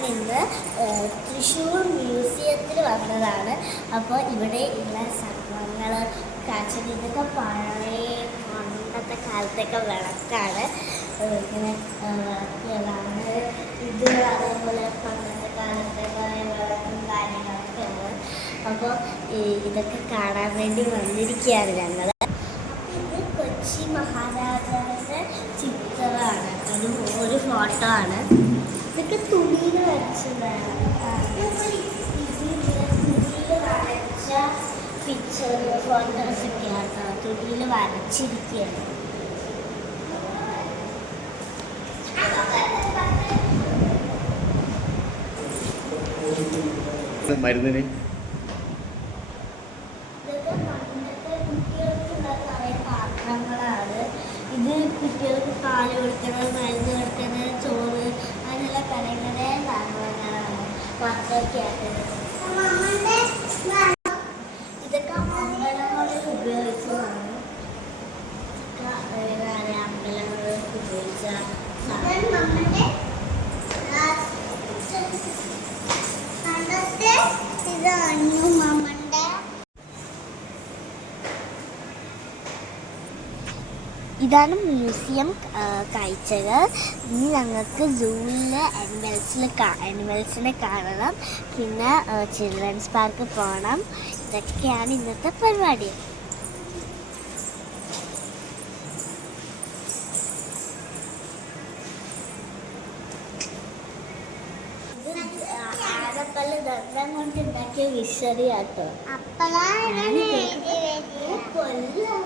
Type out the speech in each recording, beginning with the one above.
ഞാൻ ഇന്ന് തൃശ്ശൂർ മ്യൂസിയത്തിൽ വന്നതാണ്. അപ്പോൾ ഇവിടെ ഉള്ള സംഭവങ്ങൾ കാഴ്ചകൾ ഇതൊക്കെ പഴയ പണ്ടത്തെ കാലത്തൊക്കെ വിളക്കാണ്. ഇങ്ങനെ വിളക്കിയതാണ് ഇത് അതേപോലെ പണ്ടത്തെ കാലത്തെ വിളക്കും കാര്യങ്ങളൊക്കെ ഉള്ളത് അപ്പോൾ ഇതൊക്കെ കാണാൻ വേണ്ടി വന്നിരിക്കുകയാണ് ഞങ്ങൾ ഇത് കൊച്ചി മഹാരാജാവിന്റെ ചിത്രമാണ്. ഒരു ഒരു ഫോട്ടോ ആണ്. ഇതൊക്കെ തുണിയിൽ വരച്ചതാണ്. തുണിയിൽ വരച്ച പിക്ചർ ഫോട്ടോസ് ഒക്കെ ആട്ടോ. വരച്ചിരിക്കുകയാണ് മരുന്നിന് പാത്രമൊക്കെ ഇതാണ് മ്യൂസിയം കാഴ്ചകൾ. ഇനി ഞങ്ങൾക്ക് സൂവിൽ അനിമൽസിൽ അനിമൽസിനെ കാണണം. പിന്നെ ചിൽഡ്രൻസ് പാർക്ക് പോകണം ഇതൊക്കെയാണ് ഇന്നത്തെ പരിപാടി. ഇത് ആനപ്പല്ല് ദന്തം കൊണ്ട് ഉണ്ടാക്കിയ വിഷറി ആട്ടോ. അപ്പളാണ് കൊല്ലം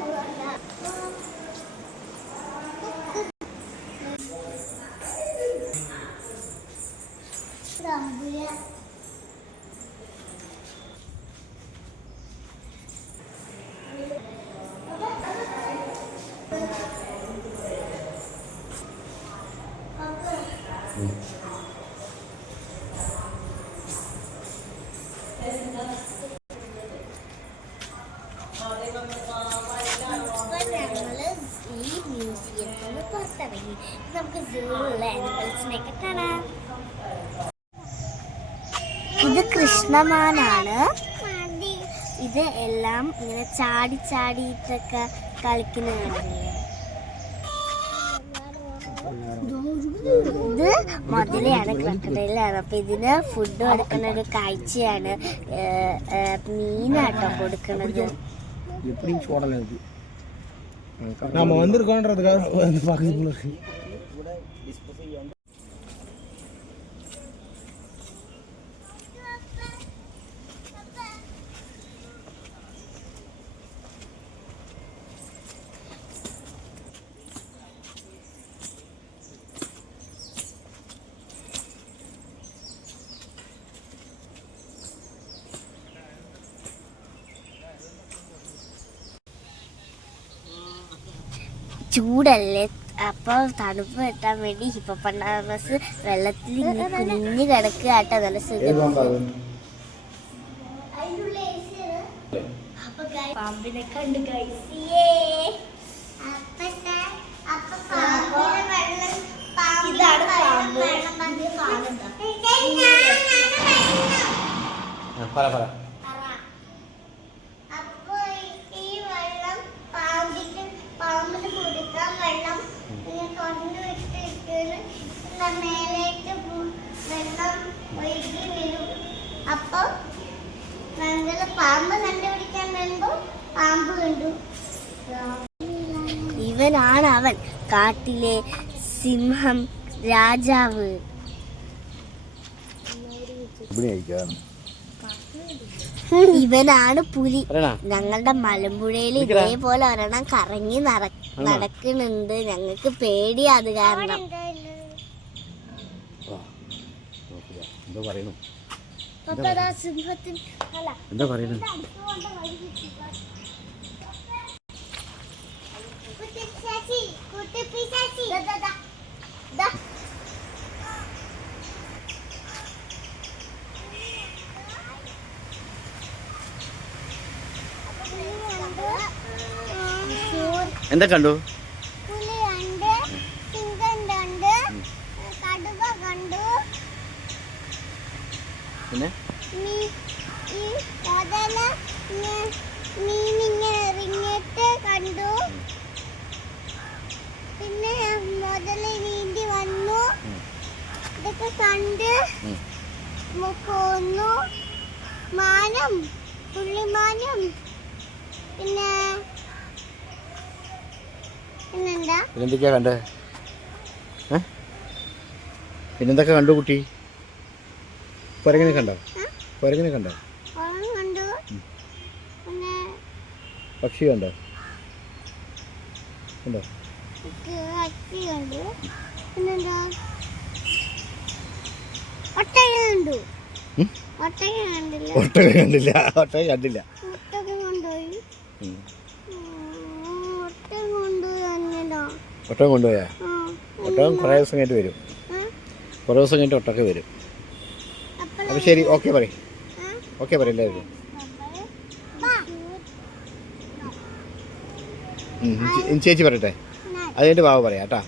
നമുക്ക് ഇത് കൃഷ്ണമാനാണ്. ഇത് എല്ലാം ഇങ്ങനെ ചാടി ചാടിയിട്ടൊക്കെ കളിക്കുന്നതാണ് ഇത് മുതലയാണ് ക്രക്കഡൈലാണ് അപ്പൊ ഇതിന് ഫുഡ് കൊടുക്കുന്ന ഒരു കാഴ്ചയാണ് ഏഹ്, ഏഹ്, മീനാട്ടോ കൊടുക്കണത് எப்படியும் சோடலை இருக்கு நம்ம வந்திருக்கோன்றதுக்காக வந்து பார்க்கறதுக்குள்ள ചൂടല്ലേ? അപ്പൊ തണുപ്പ് കിട്ടാൻ വേണ്ടി ഹിപ്പപ്പണ്ടാമസ് വെള്ളത്തിൽ കുഞ്ഞ് കിടക്കുക കേട്ടോ നല്ല സുഖം. പാമ്പിനെ കണ്ടു ഇതാണ് പാമ്പ്. വെള്ളം വന്ന് തുറന്നു വിട്ടിട്ട് മേലേക്ക് വെള്ളം ഒഴുകി വരും. അപ്പോൾ ഞങ്ങൾ പാമ്പ് കണ്ടുപിടിക്കാൻ വരുമ്പോൾ പാമ്പ് കണ്ടു. ഇവനാണ് അവൻ. കാട്ടിലെ സിംഹം രാജാവ്. ഇവനാണ് പുലി. ഞങ്ങളുടെ മലമ്പുഴയിൽ ഇതേപോലെ ഒരെണ്ണം കറങ്ങി നടക്കും. നടക്കുന്നുണ്ട്. ഞങ്ങൾക്ക് പേടിയാ അത് കാരണം. എന്താ പറയുന്നു. അപ്പൊ അതാ സിംഹത്തിന് അല്ല. എന്താ പിശാചി കുട്ടിപ്പിശാചി, കുട്ടിപ്പിശാചി. ദാ, ദാ, ദാ. ദാ. എന്താ കണ്ടു? പിന്നെ? കണ്ടു. പിന്നെ മുതല നീന്തി വന്നു. ഇതൊക്കെ കണ്ട് പോന്നു. മാനം പുള്ളിമാനം പിന്നെ പിന്നെന്താ പിന്നെന്തൊക്കെയാ കണ്ടേ? ഏ? പിന്നെന്തൊക്കെ കണ്ടു കുട്ടി? കുരങ്ങനെ കണ്ടോ? കുരങ്ങനെ കണ്ടോ? പക്ഷി കണ്ടോ? കണ്ടോ? ഒട്ടക കണ്ടില്ല. ഒട്ടക കണ്ടില്ല. ഒട്ടക കൊണ്ടുപോയി ഉം. ഉം, ഒട്ടക കൊണ്ടുപോയി അന്നേടാ ഒട്ടകം കൊണ്ടുപോയാ? ഒട്ടകം കുറേ ദിവസം കഴിഞ്ഞിട്ട് വരും. കുറേ ദിവസം കഴിഞ്ഞിട്ട് ഒട്ടൊക്കെ വരും. അപ്പോൾ ശരി ഓക്കെ പറയും. ഓക്കെ പറയും എല്ലാവരും. ചേച്ചി പറയട്ടെ. അത് കഴിഞ്ഞിട്ട് പറയാം കേട്ടാ.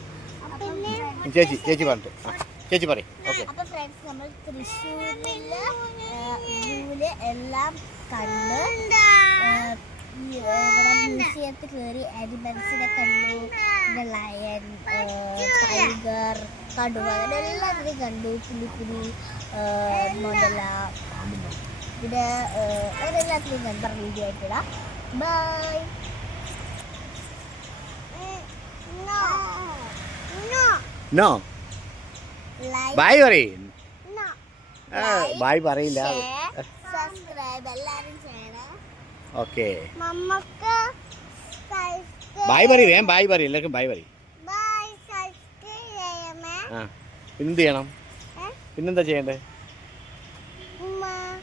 ചേച്ചി ചേച്ചി പറഞ്ഞിട്ട്. ആ ചേച്ചി പറയും. ഓക്കെ. എല്ലാം കണ്ട് മ്യൂസിയത്തിൽ കയറി ആനിമൽസിനെ കണ്ടു. കടുവ. അങ്ങനെ എല്ലാത്തിനെയും കണ്ടു. പുലിപ്പുലി പുലി മുതല. പിന്നെ അങ്ങനെ എല്ലാത്തിനെയും കണ്ട വീഡിയോ ആയിട്ടിടാം. ബൈ നോ ബായ് പറയും. ബായ് പറയില്ല. ഓക്കെ ബായ് പറയും ബായ് പറയും. എല്ലാവർക്കും ബായ് പറയും. ആ. പിന്നെന്ത് ചെയ്യണം? പിന്നെന്താ ചെയ്യണ്ടേ?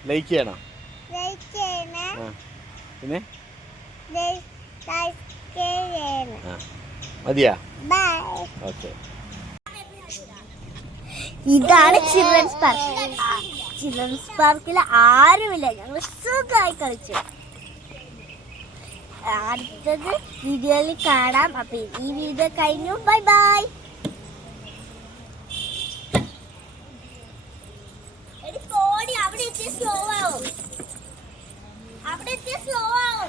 ലൈക്ക് ചെയ്യണം. ലൈക്ക് ചെയ്യണേ. ആ. പിന്നെ? ലൈക്ക് ചെയ്യണേ. ആ. മതിയാ? ബൈ. ഓക്കെ. ഇതാണ് ചിൽഡ്രൻസ് പാർക്ക്. ചിൽഡ്രൻസ് പാർക്കിൽ ആരുമില്ല. ഞങ്ങൾ സുഖമായി കളിച്ചു. അടുത്തത് വീഡിയോയിൽ കാണാം. അപ്പൊ ഈ വീഡിയോ കഴിഞ്ഞു. Bye bye. આપણે તે સ્લો આવો